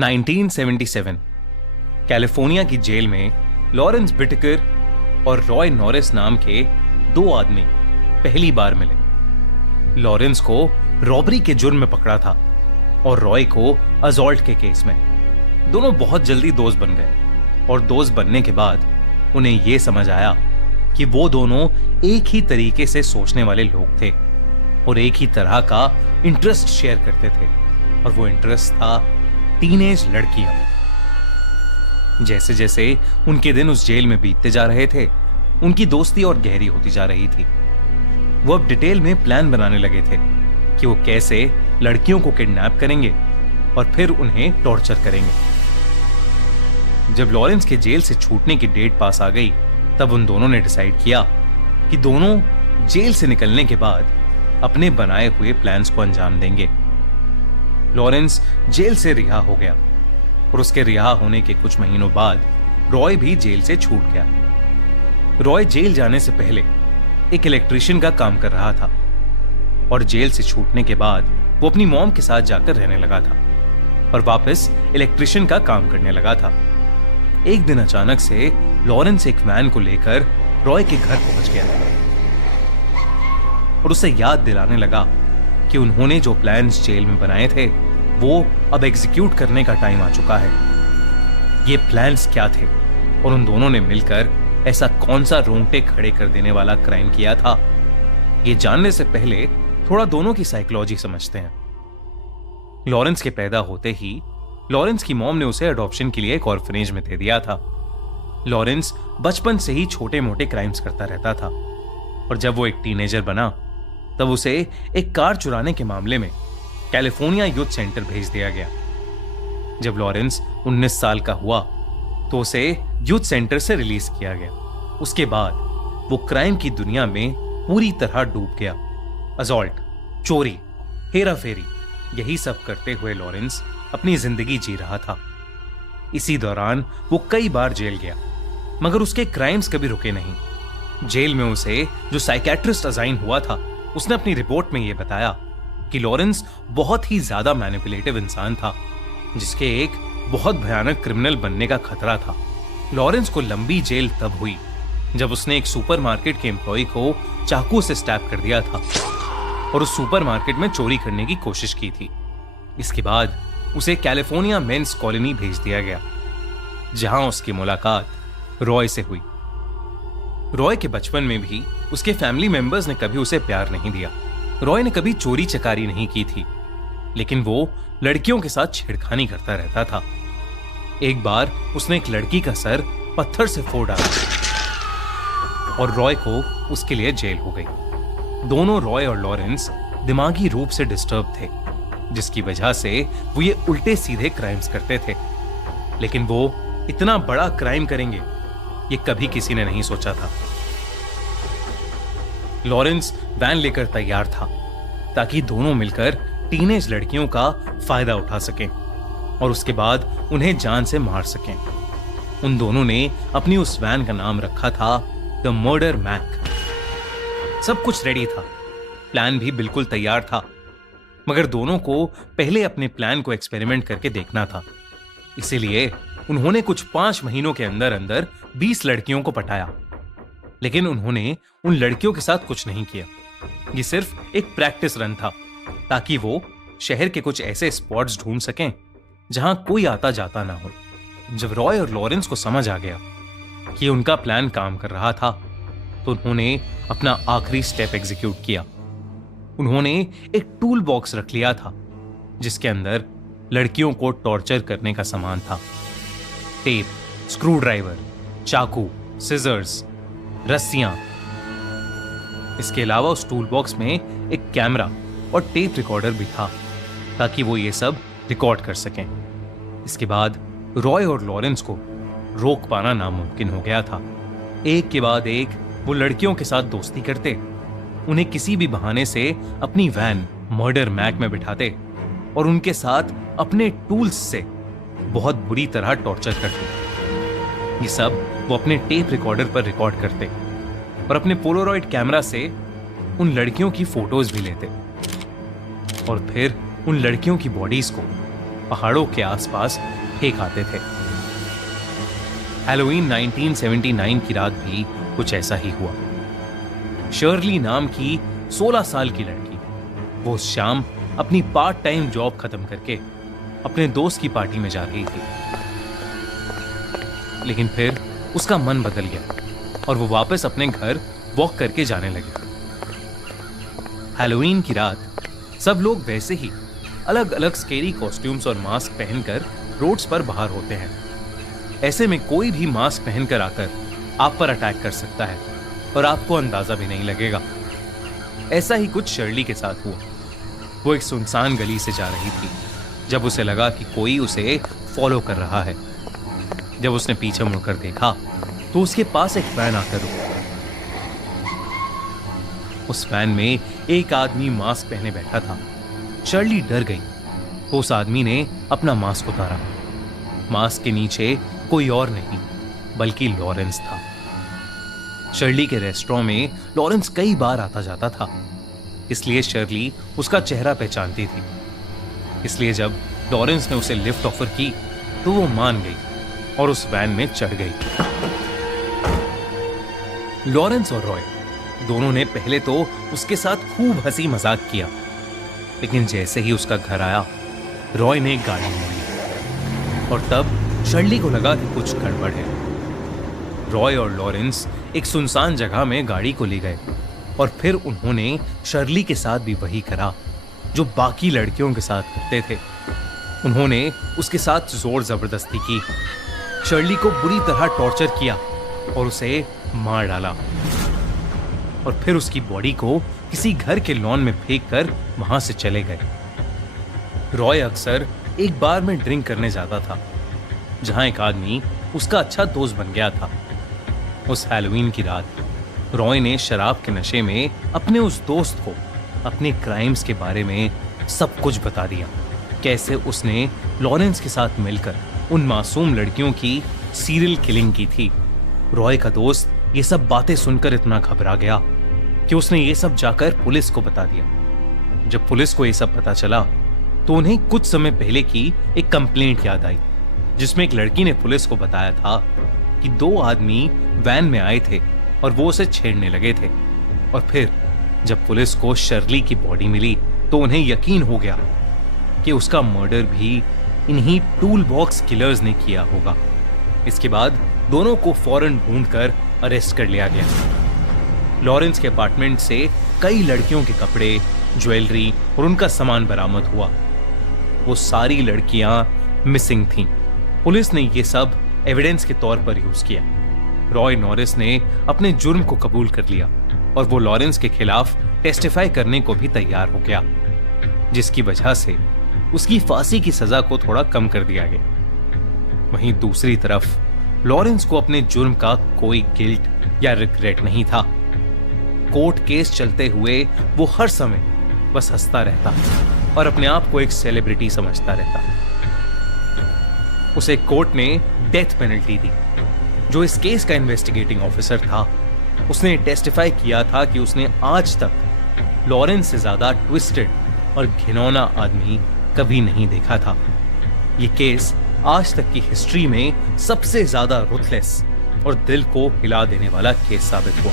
1977 California की jail में Lawrence बिटकर और रॉय नॉरिस नाम के दो आदमी पहली बार मिले। लॉरेंस को रॉबरी के जुर्म में पकड़ा था और रॉय को असॉल्ट के केस में। दोनों बहुत जल्दी दोस्त बन गए और दोस्त बनने के बाद उन्हें यह समझ आया कि वो दोनों एक ही तरीके से सोचने वाले लोग थे और एक ही तरह का इंटरेस्ट शेयर करते थे, और वो इंटरेस्ट था टीनेज लड़कियां। जैसे जैसे उनके दिन उस जेल में बीतते जा रहे थे, उनकी दोस्ती और गहरी होती जा रही थी। वो अब डिटेल में प्लान बनाने लगे थे कि वो कैसे लड़कियों को किडनैप करेंगे और फिर उन्हें टॉर्चर करेंगे। जब लॉरेंस के जेल से छूटने की डेट पास आ गई, तब उन दोनों ने डिसाइड किया कि दोनों जेल से निकलने के बाद अपने बनाए हुए प्लान्स को अंजाम देंगे। लॉरेंस जेल से रिहा हो गया और उसके रिहा होने के कुछ महीनों बाद रॉय भी जेल से छूट गया। रॉय जेल जाने से पहले एक इलेक्ट्रिशियन का काम कर रहा था और जेल से छूटने के बाद वो अपनी मॉम के साथ जाकर रहने लगा था और वापस इलेक्ट्रिशियन का काम करने लगा था। एक दिन अचानक से लॉरेंस एक वैन को लेकर रॉय के घर पहुंच गया और उसे याद दिलाने लगा कि उन्होंने जो प्लान्स जेल में बनाए थे वो अब एग्जीक्यूट करने का टाइम आ चुका है। ये प्लान्स क्या थे और उन दोनों ने मिलकर ऐसा कौन सा रोंगटे खड़े कर देने वाला क्राइम किया था, ये जानने से पहले थोड़ा दोनों की साइकोलॉजी समझते हैं। लॉरेंस के पैदा होते ही लॉरेंस की मॉम ने उसे अडॉप्शन के लिए एक ऑर्फनेज में दे दिया था। लॉरेंस बचपन से ही छोटे मोटे क्राइम्स करता रहता था और जब वो एक टीनेजर बना तब उसे एक कार चुराने के मामले में कैलिफोर्निया यूथ सेंटर भेज दिया गया। जब लॉरेंस 19 साल का हुआ तो उसे यूथ सेंटर से रिलीज किया गया। उसके बाद वो क्राइम की दुनिया में पूरी तरह डूब गया। असॉल्ट, चोरी, हेरा फेरी, यही सब करते हुए लॉरेंस अपनी जिंदगी जी रहा था। इसी दौरान वो कई बार जेल गया, मगर उसके क्राइम्स कभी रुके नहीं। जेल में उसे जो साइकियाट्रिस्ट असाइन हुआ था, उसने अपनी रिपोर्ट में यह बताया कि लॉरेंस बहुत ही ज्यादा मैनिपुलेटिव इंसान था, जिसके एक बहुत भयानक क्रिमिनल बनने का खतरा था। लॉरेंस को लंबी जेल तब हुई जब उसने एक सुपरमार्केट के एम्प्लॉय को चाकू से स्टैब कर दिया था और उस सुपरमार्केट में चोरी करने की कोशिश की थी। इसके बाद उसे कैलिफोर्निया मेंस कॉलोनी भेज दिया गया, जहां उसकी मुलाकात रॉय से हुई। रॉय के बचपन में भी उसके फैमिली मेंबर्स ने कभी उसे प्यार नहीं दिया। रॉय ने कभी चोरी चकारी नहीं की थी, लेकिन वो लड़कियों के साथ छेड़खानी करता रहता था। एक बार उसने एक लड़की का सर पत्थर से फोड़ डाला और रॉय को उसके लिए जेल हो गई। दोनों रॉय और लॉरेंस दिमागी रूप से डिस्टर्ब थे, जिसकी वजह से वो ये उल्टे सीधे क्राइम्स करते थे। लेकिन वो इतना बड़ा क्राइम करेंगे ये कभी किसी ने नहीं सोचा था। लॉरेंस वैन लेकर तैयार था ताकि दोनों मिलकर टीनेज लड़कियों का फायदा उठा सकें और उसके बाद उन्हें जान से मार सकें। उन दोनों ने अपनी उस वैन का नाम रखा था द मर्डर मैक। सब कुछ रेडी था, प्लान भी बिल्कुल तैयार था, मगर दोनों को पहले अपने प्लान को एक्सपेरिमेंट करके देखना था। इसीलिए उन्होंने कुछ 5 महीनों के अंदर अंदर 20 लड़कियों को पटाया। लेकिन उन्होंने उन लड़कियों के साथ कुछ नहीं किया। ये सिर्फ एक प्रैक्टिस रन था ताकि वो शहर के कुछ ऐसे स्पॉट्स ढूंढ सकें जहां कोई आता जाता ना हो। जब रॉय और लॉरेंस को समझ आ गया कि उनका प्लान काम कर रहा था, तो उन्होंने अपना आखिरी स्टेप एग्जीक्यूट किया। उन्होंने एक टूल बॉक्स रख लिया था जिसके अंदर लड़कियों को टॉर्चर करने का सामान था। टेप, स्क्रू ड्राइवर, चाकू, सिजर्स, रस्सियां। इसके अलावा उस टूल बॉक्स में एक कैमरा और टेप रिकॉर्डर भी था ताकि वो ये सब रिकॉर्ड कर सकें। इसके बाद रॉय और लॉरेंस को रोक पाना नामुमकिन हो गया था। एक के बाद एक वो लड़कियों के साथ दोस्ती करते, उन्हें किसी भी बहाने से अपनी वैन मर्डर मैक में बिठाते और उनके साथ अपने टूल्स से बहुत बुरी तरह टॉर्चर करते। ये सब वो अपने टेप रिकॉर्डर पर रिकॉर्ड करते और अपने पोलारॉइड कैमरा से उन लड़कियों की फोटोज भी लेते और फिर उन लड़कियों की बॉडीज को पहाड़ों के आसपास फेंक आते थे। हैलोवीन 1979 की रात भी कुछ ऐसा ही हुआ। शर्ली नाम की 16 साल की लड़की वो उस शाम अपनी पार्ट टाइम जॉब खत्म करके अपने दोस्त की पार्टी में जा रही थी, लेकिन फिर उसका मन बदल गया और वो वापस अपने घर वॉक करके जाने लगे। हैलोवीन की रात सब लोग वैसे ही अलग अलग स्केरी कॉस्ट्यूम्स और मास्क पहनकर रोड्स पर बाहर होते हैं। ऐसे में कोई भी मास्क पहनकर आकर आप पर अटैक कर सकता है और आपको अंदाजा भी नहीं लगेगा। ऐसा ही कुछ शर्ली के साथ हुआ। वो एक सुनसान गली से जा रही थी जब उसे लगा कि कोई उसे फॉलो कर रहा है। जब उसने पीछे मुड़कर देखा तो उसके पास एक वैन आकर रुका। उस वैन में एक आदमी मास्क पहने बैठा था। शर्ली डर गई तो उस आदमी ने अपना मास्क उतारा। मास्क के नीचे कोई और नहीं बल्कि लॉरेंस था। शर्ली के रेस्टोरेंट में लॉरेंस कई बार आता जाता था, इसलिए शर्ली उसका चेहरा पहचानती थी। इसलिए जब लॉरेंस ने उसे लिफ्ट ऑफर की तो वो मान गई और उस वैन में चढ़ गई। लॉरेंस और रॉय दोनों ने पहले तो उसके साथ खूब हंसी मजाक किया, लेकिन जैसे ही उसका घर आया रॉय ने गाड़ी मोड़ ली और तब शर्ली को लगा कि कुछ गड़बड़ है। रॉय और लॉरेंस एक सुनसान जगह में गाड़ी को ले गए और फिर उन्होंने शर्ली के साथ भी वही करा जो बाकी लड़कियों के साथ करते थे। उन्होंने उसके साथ जोर जबरदस्ती की, शर्ली को बुरी तरह टॉर्चर किया और उसे मार डाला और फिर उसकी बॉडी को किसी घर के लॉन में फेंककर वहां से चले गए। रॉय अक्सर एक बार में ड्रिंक करने जाता था जहां एक आदमी उसका अच्छा दोस्त बन गया था। उस हैलोवीन की रात रॉय ने शराब के नशे में अपने उस दोस्त को अपने क्राइम्स के बारे में सब कुछ बता दिया। कैसे उसने लॉरेंस के साथ मिलकर उन मासूम लड़कियों की सीरियल किलिंग की थी। रॉय का दोस्त ये सब बातें सुनकर इतना घबरा गया कि उसने ये सब जाकर पुलिस को बता दिया। जब पुलिस को ये सब पता चला तो उन्हें कुछ समय पहले की एक कंप्लेंट याद आई जिसमें एक लड़की ने पुलिस को बताया था कि 2 आदमी वैन में आए थे और वो उसे छेड़ने लगे थे। और फिर जब पुलिस को शर्ली की बॉडी मिली तो उन्हें यकीन हो गया कि उसका मर्डर भी इन्हीं टूल बॉक्स किलर्स ने किया होगा। इसके बाद दोनों को फौरन ढूंढकर अरेस्ट कर लिया गया। लॉरेंस के अपार्टमेंट से कई लड़कियों के कपड़े, ज्वेलरी और उनका सामान बरामद हुआ। वो सारी लड़कियां मिसिंग थीं। पुलिस ने ये सब एविडेंस के तौर पर यूज किया। रॉय नॉरिस ने अपने जुर्म को कबूल कर लिया और वो लॉरेंस के खिलाफ टेस्टिफाई करने को भी तैयार हो गया, जिसकी वजह से उसकी फांसी की सजा को थोड़ा कम कर दिया गया। वहीं दूसरी तरफ लॉरेंस को अपने जुर्म का कोई गिल्ट या रिग्रेट नहीं था। कोर्ट केस चलते हुए वो हर समय बस हंसता रहता और अपने आप को एक सेलिब्रिटी समझता रहता। उसे कोर्ट ने डेथ पेनल्टी दी। जो इस केस का इन्वेस्टिगेटिंग ऑफिसर था उसने टेस्टिफाई किया था कि उसने आज तक लॉरेंस से ज्यादा ट्विस्टेड और घिनौना आदमी कभी नहीं देखा था। ये केस आज तक की हिस्ट्री में सबसे ज्यादा रुथलेस और दिल को हिला देने वाला केस साबित हुआ।